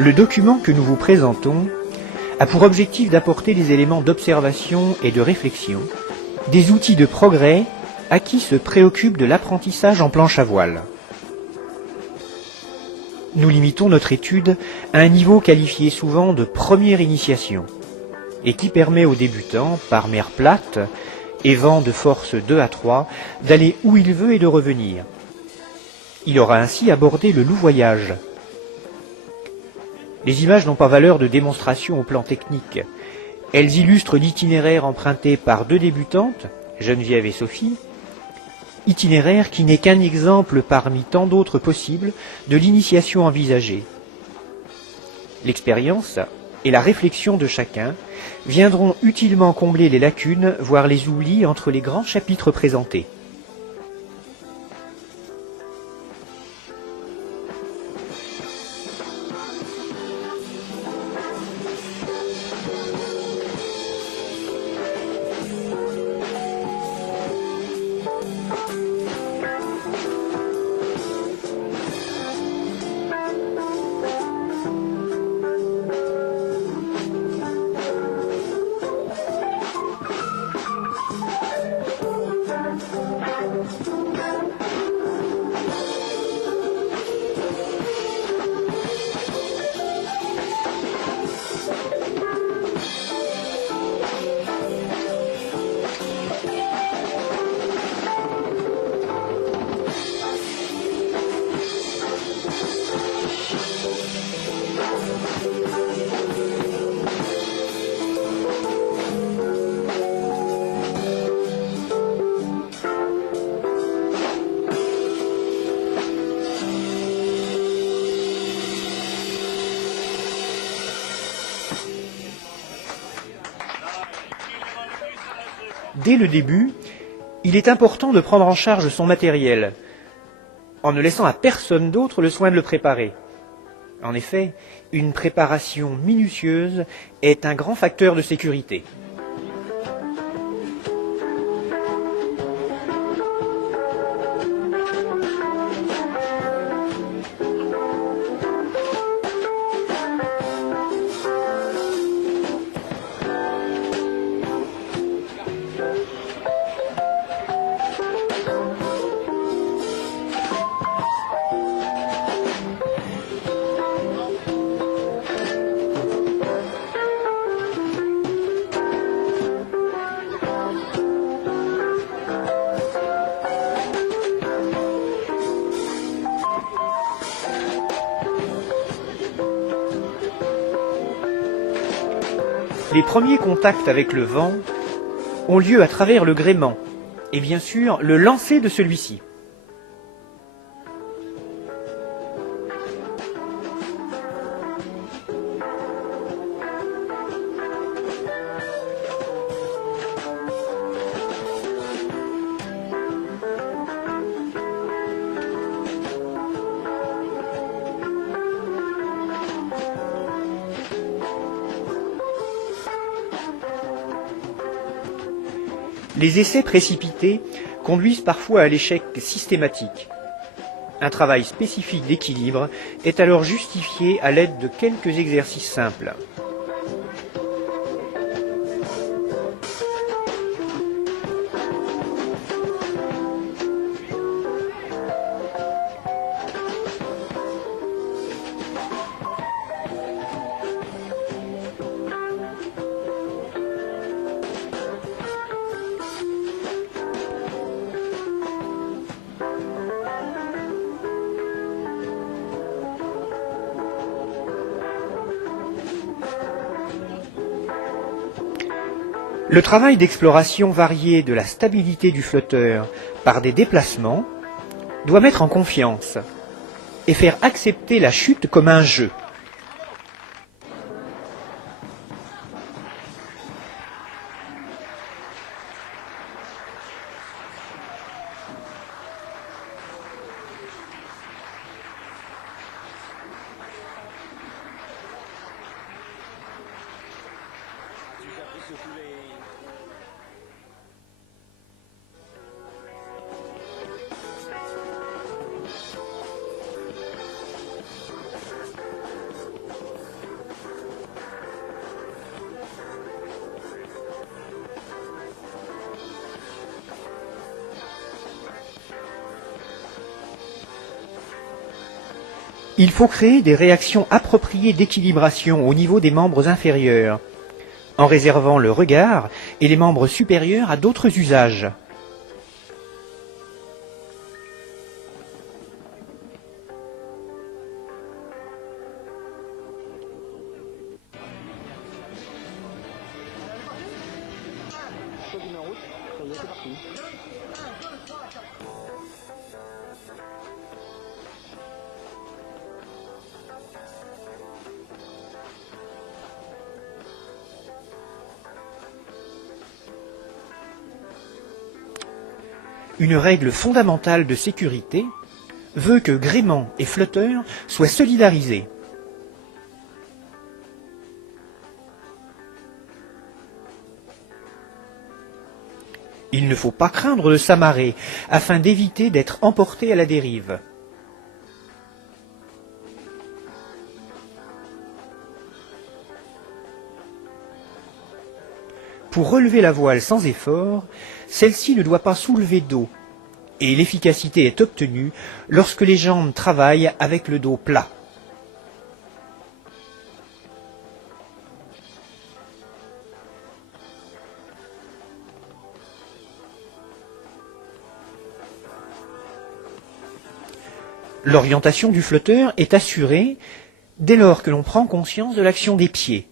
Le document que nous vous présentons a pour objectif d'apporter des éléments d'observation et de réflexion, des outils de progrès à qui se préoccupe de l'apprentissage en planche à voile. Nous limitons notre étude à un niveau qualifié souvent de première initiation et qui permet aux débutants, par mer plate et vent de force 2 à 3, d'aller où il veut et de revenir. Il aura ainsi abordé le louvoyage. Les images n'ont pas valeur de démonstration au plan technique. Elles illustrent l'itinéraire emprunté par deux débutantes, Geneviève et Sophie, itinéraire qui n'est qu'un exemple parmi tant d'autres possibles de l'initiation envisagée. L'expérience et la réflexion de chacun viendront utilement combler les lacunes, voire les oublis entre les grands chapitres présentés. Dès le début, il est important de prendre en charge son matériel, en ne laissant à personne d'autre le soin de le préparer. En effet, une préparation minutieuse est un grand facteur de sécurité. Les premiers contacts avec le vent ont lieu à travers le gréement et bien sûr le lancer de celui-ci. Les essais précipités conduisent parfois à l'échec systématique. Un travail spécifique d'équilibre est alors justifié à l'aide de quelques exercices simples. Le travail d'exploration variée de la stabilité du flotteur par des déplacements doit mettre en confiance et faire accepter la chute comme un jeu. Il faut créer des réactions appropriées d'équilibration au niveau des membres inférieurs, en réservant le regard et les membres supérieurs à d'autres usages. Une règle fondamentale de sécurité veut que gréement et flotteur soient solidarisés. Il ne faut pas craindre de s'amarrer afin d'éviter d'être emporté à la dérive. Pour relever la voile sans effort, celle-ci ne doit pas soulever d'eau, et l'efficacité est obtenue lorsque les jambes travaillent avec le dos plat. L'orientation du flotteur est assurée dès lors que l'on prend conscience de l'action des pieds.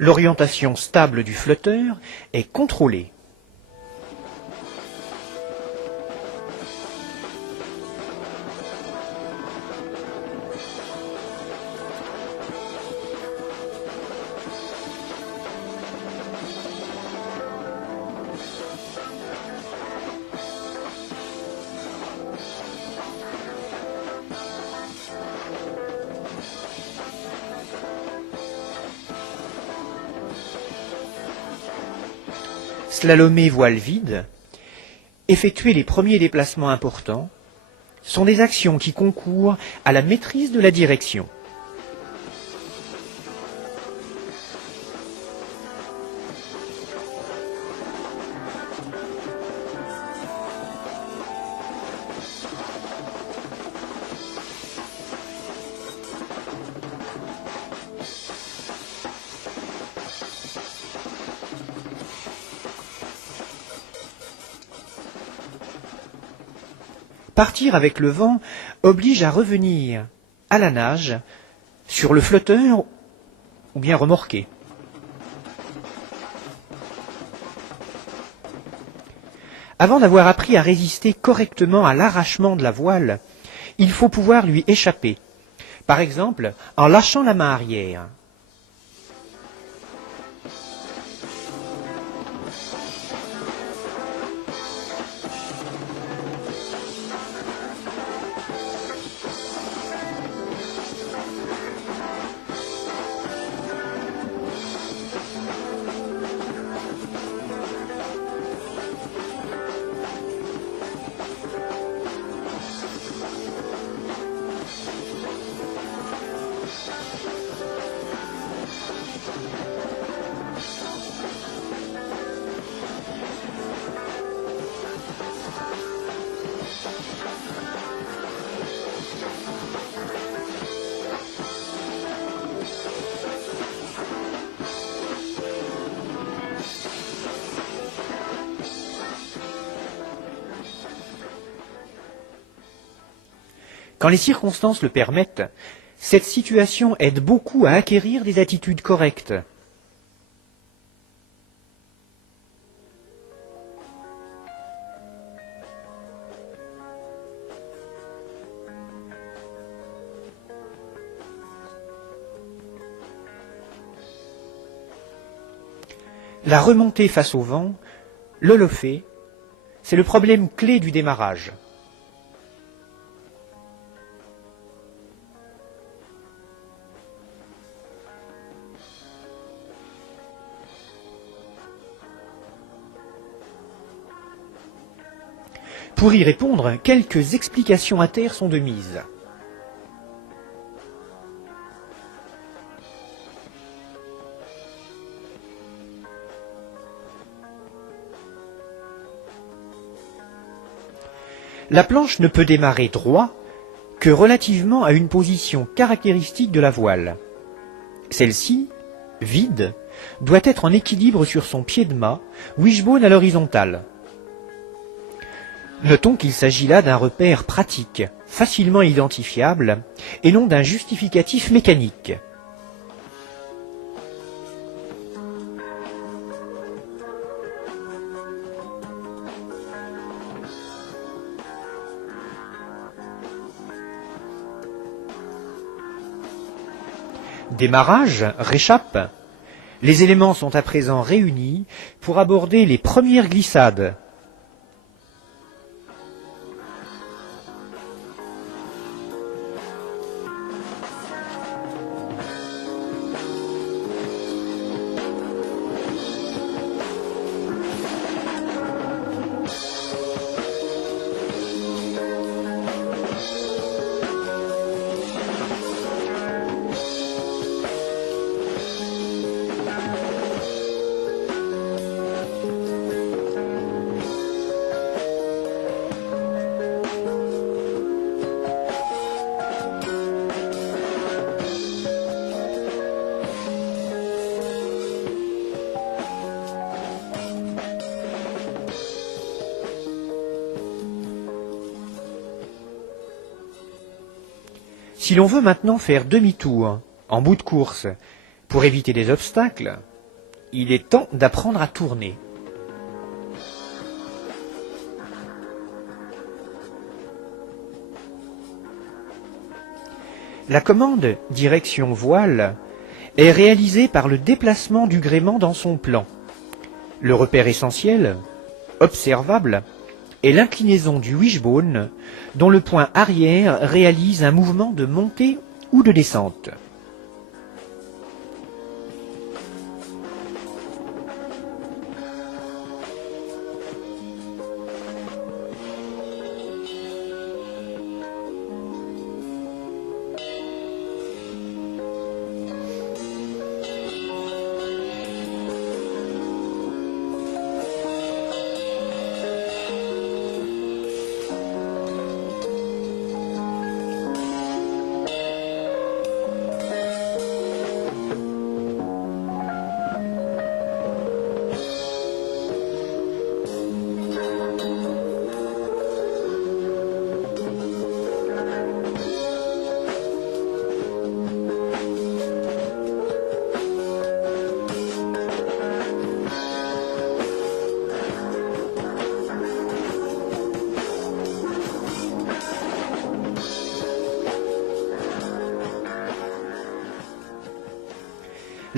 L'orientation stable du flotteur est contrôlée. Slalomer voile vide, effectuer les premiers déplacements importants, sont des actions qui concourent à la maîtrise de la direction. Partir avec le vent oblige à revenir à la nage sur le flotteur ou bien remorqué. Avant d'avoir appris à résister correctement à l'arrachement de la voile, il faut pouvoir lui échapper. Par exemple, en lâchant la main arrière. Quand les circonstances le permettent, cette situation aide beaucoup à acquérir des attitudes correctes. La remontée face au vent, l'holofé, c'est le problème clé du démarrage. Pour y répondre, quelques explications à terre sont de mise. La planche ne peut démarrer droit que relativement à une position caractéristique de la voile. Celle-ci, vide, doit être en équilibre sur son pied de mât, wishbone à l'horizontale. Notons qu'il s'agit là d'un repère pratique, facilement identifiable, et non d'un justificatif mécanique. Démarrage, réchappe. Les éléments sont à présent réunis pour aborder les premières glissades. Si l'on veut maintenant faire demi-tour, en bout de course, pour éviter des obstacles, il est temps d'apprendre à tourner. La commande direction voile est réalisée par le déplacement du gréement dans son plan. Le repère essentiel, observable, est l'inclinaison du wishbone dont le point arrière réalise un mouvement de montée ou de descente.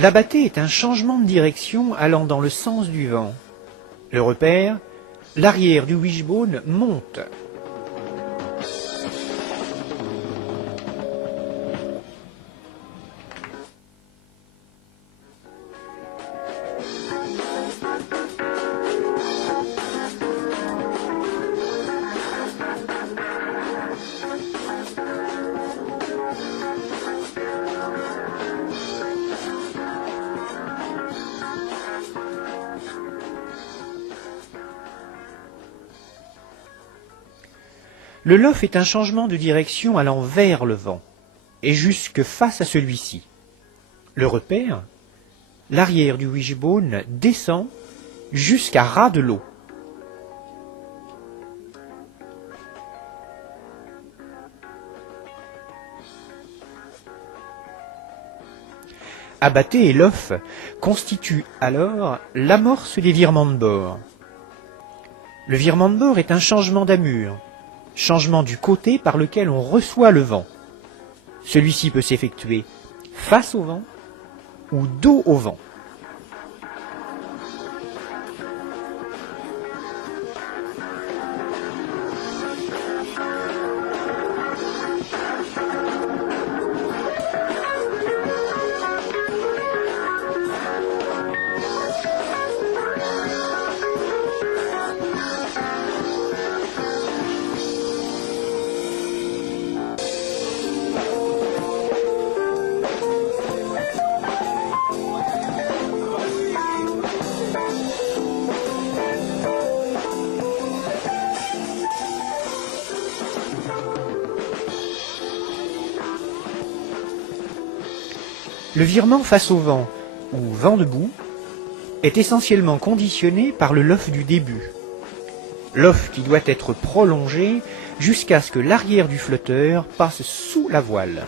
L'abatté est un changement de direction allant dans le sens du vent. Le repère, l'arrière du wishbone monte. Le lof est un changement de direction allant vers le vent, et jusque face à celui-ci. Le repère, l'arrière du wishbone descend jusqu'à ras de l'eau. abattez et l'œuf constituent alors l'amorce des virements de bord. Le virement de bord est un changement d'amure, changement du côté par lequel on reçoit le vent. Celui-ci peut s'effectuer face au vent ou dos au vent. Le virement face au vent, ou vent debout, est essentiellement conditionné par le lof du début. Lof qui doit être prolongé jusqu'à ce que l'arrière du flotteur passe sous la voile.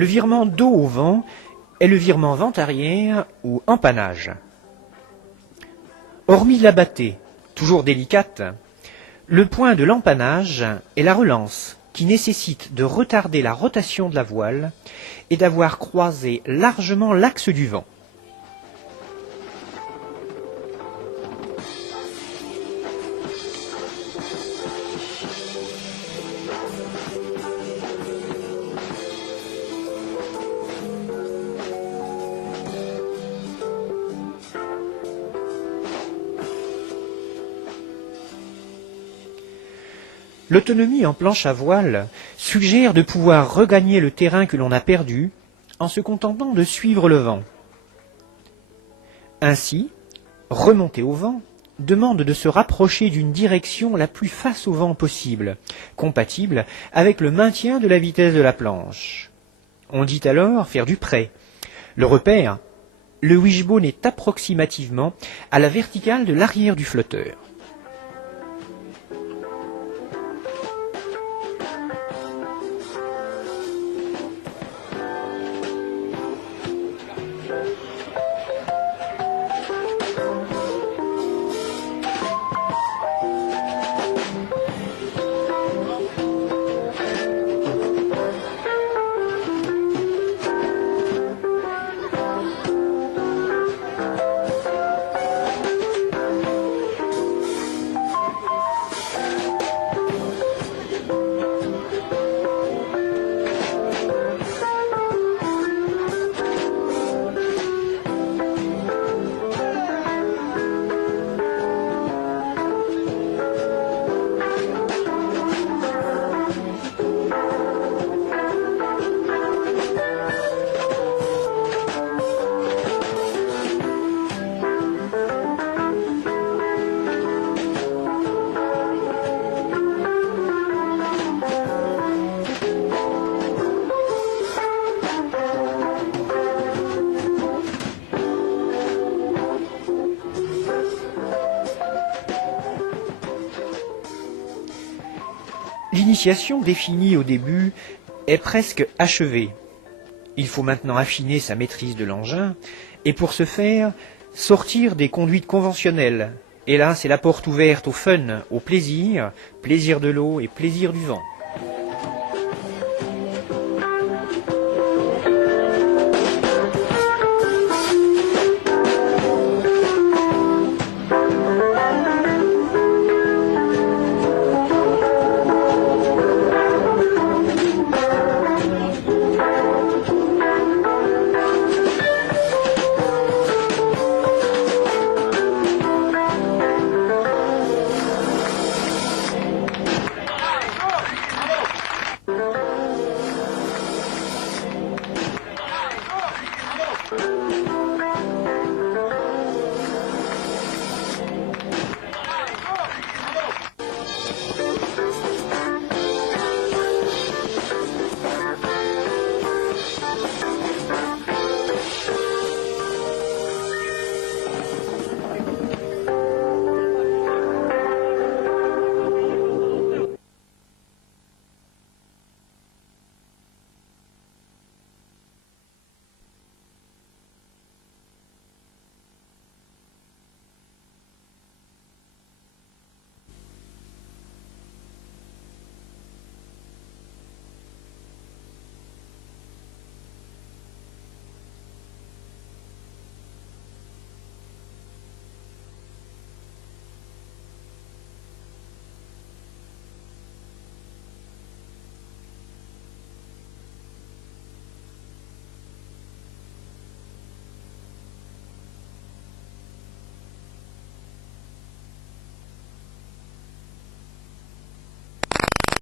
Le virement dos au vent est le virement vent arrière ou empannage. Hormis l'abattée, toujours délicate, le point de l'empannage est la relance, qui nécessite de retarder la rotation de la voile et d'avoir croisé largement l'axe du vent. L'autonomie en planche à voile suggère de pouvoir regagner le terrain que l'on a perdu en se contentant de suivre le vent. Ainsi, remonter au vent demande de se rapprocher d'une direction la plus face au vent possible, compatible avec le maintien de la vitesse de la planche. On dit alors faire du près. Le repère, le wishbone est approximativement à la verticale de l'arrière du flotteur. L'initiation définie au début est presque achevée. Il faut maintenant affiner sa maîtrise de l'engin et pour ce faire, sortir des conduites conventionnelles. Et là, c'est la porte ouverte au fun, au plaisir, plaisir de l'eau et plaisir du vent.